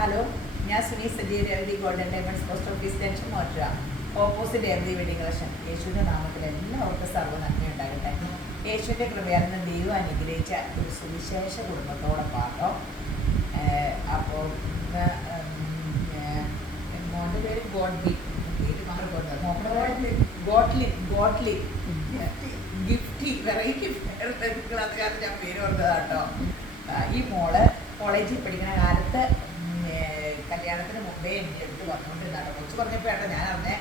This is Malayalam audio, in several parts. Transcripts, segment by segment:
ഹലോ, ഞാൻ Suni Sajeev Revathi golden diamonds post office junction മോറ്റുക. Opposite Revathi wedding collection. യേശുവിൻ്റെ നാമത്തിൽ എല്ലാവർക്കും സർവ്വനന്മ ഉണ്ടാകട്ടെ. യേശുവിൻ്റെ കൃപയാണെന്ന് ദൈവം അനുഗ്രഹിച്ച ഒരു സുവിശേഷ കുടുംബത്തോടൊപ്പം. അപ്പോൾ മോൻ്റെ പേര് ഗോഡ്ലി, പേര് മാറിക്കൊണ്ട് ഗോഡ്ലി ഗിഫ്റ്റി, വെറൈറ്റി അത് കാരണം ഞാൻ പേര് പറഞ്ഞതാട്ടോ. ഈ മോള് കോളേജിൽ പഠിക്കുന്ന കാലത്ത് കല്യാണത്തിന് മുമ്പേ എൻ്റെ അടുത്ത് വന്നുകൊണ്ടിരുന്നാട്ടോ. കുറച്ച് പറഞ്ഞപ്പോൾ ഏട്ടാ ഞാൻ അറിഞ്ഞേ,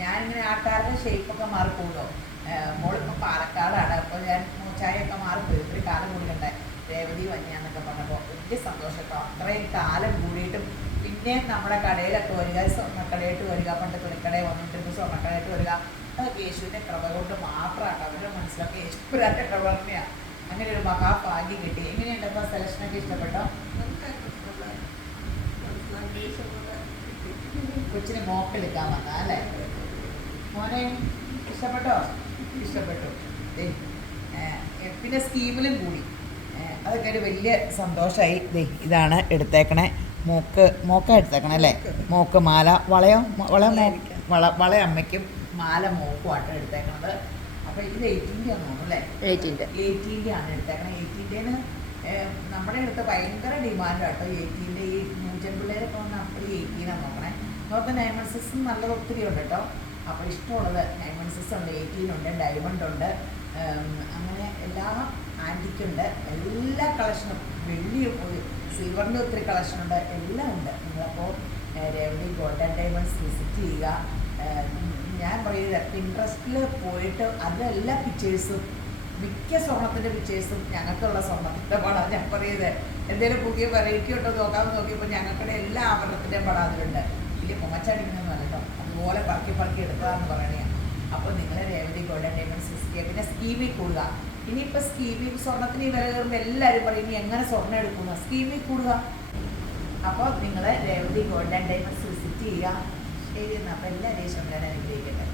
ഞാനിങ്ങനെ ആട്ടാരുടെ ഷേപ്പൊക്കെ മാറിപ്പോകുമല്ലോ. മോളിപ്പോൾ പാലക്കാടാണ്. അപ്പോൾ ഞാൻ ചായയൊക്കെ മാറിപ്പോയി. ഒത്തിരി കാലം കൂടിയുണ്ട് രേവതി വന്യാന്നൊക്കെ പറഞ്ഞപ്പോൾ വലിയ സന്തോഷം കേട്ടോ. അത്രയും കാലം കൂടിയിട്ടും പിന്നെ നമ്മുടെ കടയിലൊക്കെ വരിക, സ്വർണ്ണക്കടയായിട്ട് വരിക, പണ്ട് തുണിക്കടയിൽ വന്നിട്ട് സ്വർണ്ണക്കടയായിട്ട് വരിക, അതൊക്കെ യേശുവിൻ്റെ കൃപ കൊണ്ട് മാത്രമാണ്. അവരുടെ മനസ്സിലൊക്കെ യേശുപുരാൻ്റെ കൃപ തന്നെയാണ്. അങ്ങനെ ഒരു മഹാഭാഗ്യം കിട്ടി. എങ്ങനെയുണ്ട് ഇപ്പോൾ സെലക്ഷനൊക്കെ ഇഷ്ടപ്പെട്ടോ? കൊച്ചിന് മോക്കെടുക്കാൻ വന്നാ അല്ലേ മോനെ? ഇഷ്ടപ്പെട്ടോ? ഇഷ്ടപ്പെട്ടു. പിന്നെ സ്കീമിലും കൂടി, അതൊക്കെ ഒരു വലിയ സന്തോഷമായി. ഇതാണ് എടുത്തേക്കണേ. മോക്ക എടുത്തേക്കണേ അല്ലേ? മോക്ക് മാല, വളയോ വള അമ്മയ്ക്കും മാല മോക്കുമായിട്ട് എടുത്തേക്കണത്. അപ്പോൾ ഇത് 18 ആണെന്ന് തോന്നുന്നു അല്ലേ? 18 ആണ് എടുത്തേക്കണേ. 18 നമ്മുടെ അടുത്ത് ഭയങ്കര ഡിമാൻഡ് കേട്ടോ. 18 ഈ ന്യൂജൻ പിള്ളേരൊക്കെ വന്ന് അപ്പോൾ 18 നോക്കണേ. നമുക്ക് ഡയമണ്ട്സും നല്ലത് ഒത്തിരി ഉണ്ട് കേട്ടോ. അപ്പോൾ ഇഷ്ടമുള്ളത് ഡയമണ്ട്സ് ഉണ്ട്, 18 ഉണ്ട്, ഡയമണ്ട് ഉണ്ട്, അങ്ങനെ എല്ലാ ആൻറ്റിക്കുണ്ട്, എല്ലാ കളക്ഷനും. വെള്ളി സിൽവറിൻ്റെ ഒത്തിരി കളക്ഷനുണ്ട്, എല്ലാം ഉണ്ട്. നിങ്ങളപ്പോൾ രേവതി ഗോൾഡൻ ഡയമണ്ട്സ് വിസിറ്റ് ചെയ്യുക. ഞാൻ പറയുന്നത് പിൻട്രസ്റ്റിൽ പോയിട്ട് അതെല്ലാ പിക്ചേഴ്സും, മിക്ക സ്വർണത്തിൻ്റെ പിക്ചേഴ്സും ഞങ്ങൾക്കുള്ള സ്വർണത്തിൻ്റെ പടം. ഞാൻ പറയുന്നത് എന്തെങ്കിലും പുതിയ വെറൈറ്റി ഉണ്ടോ നോക്കാമെന്ന് നോക്കിയപ്പോൾ ഞങ്ങൾക്കുടെ എല്ലാ ആഭരണത്തിൻ്റെയും പടം അതിലുണ്ട്. വലിയ പൊങ്ങച്ചടിക്കുന്നൊന്നും അല്ല കേട്ടോ, അതുപോലെ പറക്കി എടുക്കാമെന്ന് പറയണേ. അപ്പോൾ നിങ്ങൾ രേവതി ഗോൾഡൻ ഡയമണ്ട്സ് വിസിറ്റ് ചെയ്യുക. പിന്നെ സ്കീമിൽ കൂടുക. ഇനിയിപ്പോൾ സ്കീമിൽ സ്വർണത്തിന് ഈ വില കയറുമ്പോൾ എല്ലാവരും പറയും ഇനി എങ്ങനെ സ്വർണ്ണം എടുക്കുന്നു, സ്കീമിൽ കൂടുക. അപ്പോൾ നിങ്ങൾ രേവതി ഗോൾഡൻ ഡയമണ്ട്സ് വിസിറ്റ് ചെയ്യുക. ശരി എന്നാൽ അപ്പോൾ എല്ലാ ദേശം അനുഗ്രഹിക്കട്ടെ.